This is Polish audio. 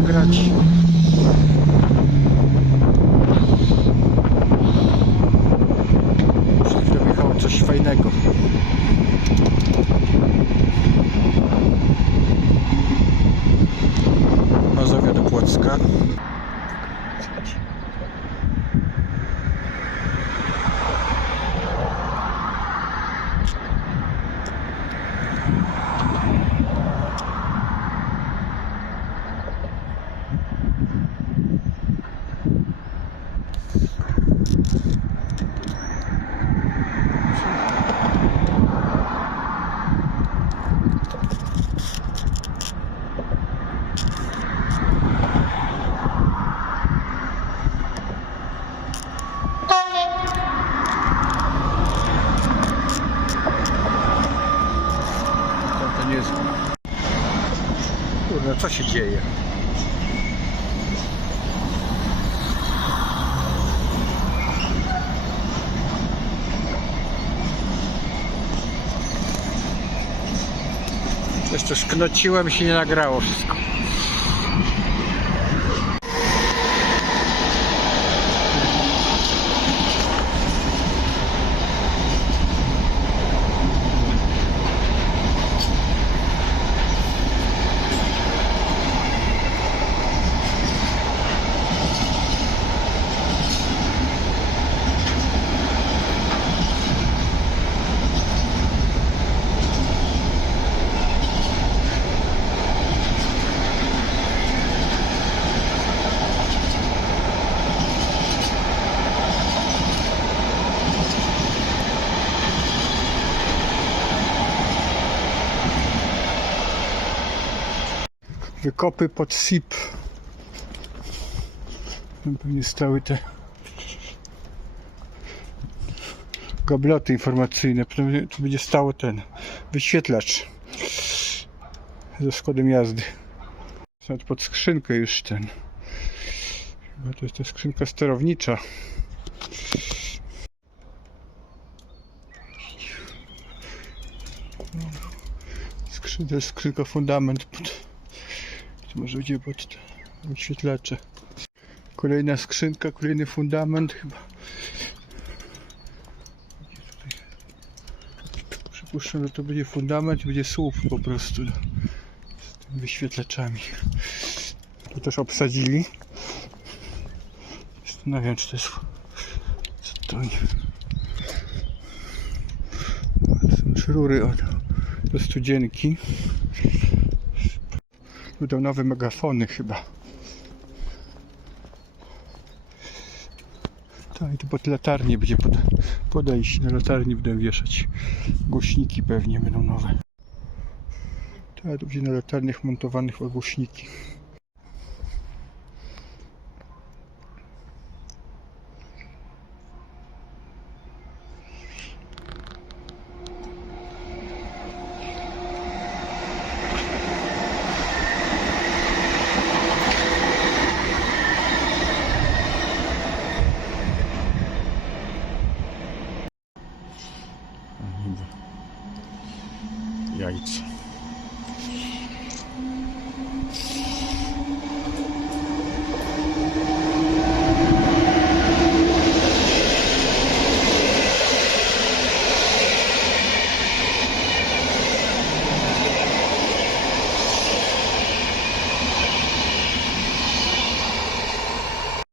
nagrać. Przed chwilą coś fajnego. Mazowia do Płocka. To, to nie jest... Kurde, co się dzieje? Jeszcze szknociłem się nie nagrało wszystko. Wykopy pod SIP. Tam pewnie stały te gabloty informacyjne. Tu będzie stało ten wyświetlacz ze składem jazdy. Nawet pod skrzynkę już ten. Chyba to jest ta skrzynka sterownicza. Skrzynka, skrzynka fundament pod może będzie pod wyświetlacze. Kolejna skrzynka, kolejny fundament chyba. Gdzie? Przypuszczam, że to będzie fundament będzie słup po prostu z tymi wyświetlaczami. Tu też obsadzili. Zastanawiam czy to jest... Co to jest? To są szrury od, do studzienki. Będą nowe megafony chyba. Tak, i tu pod latarnię będzie pod, podejść. Na latarni będą wieszać. Głośniki pewnie będą nowe. Tak, tu będzie na latarniach montowanych głośniki. 이야기지.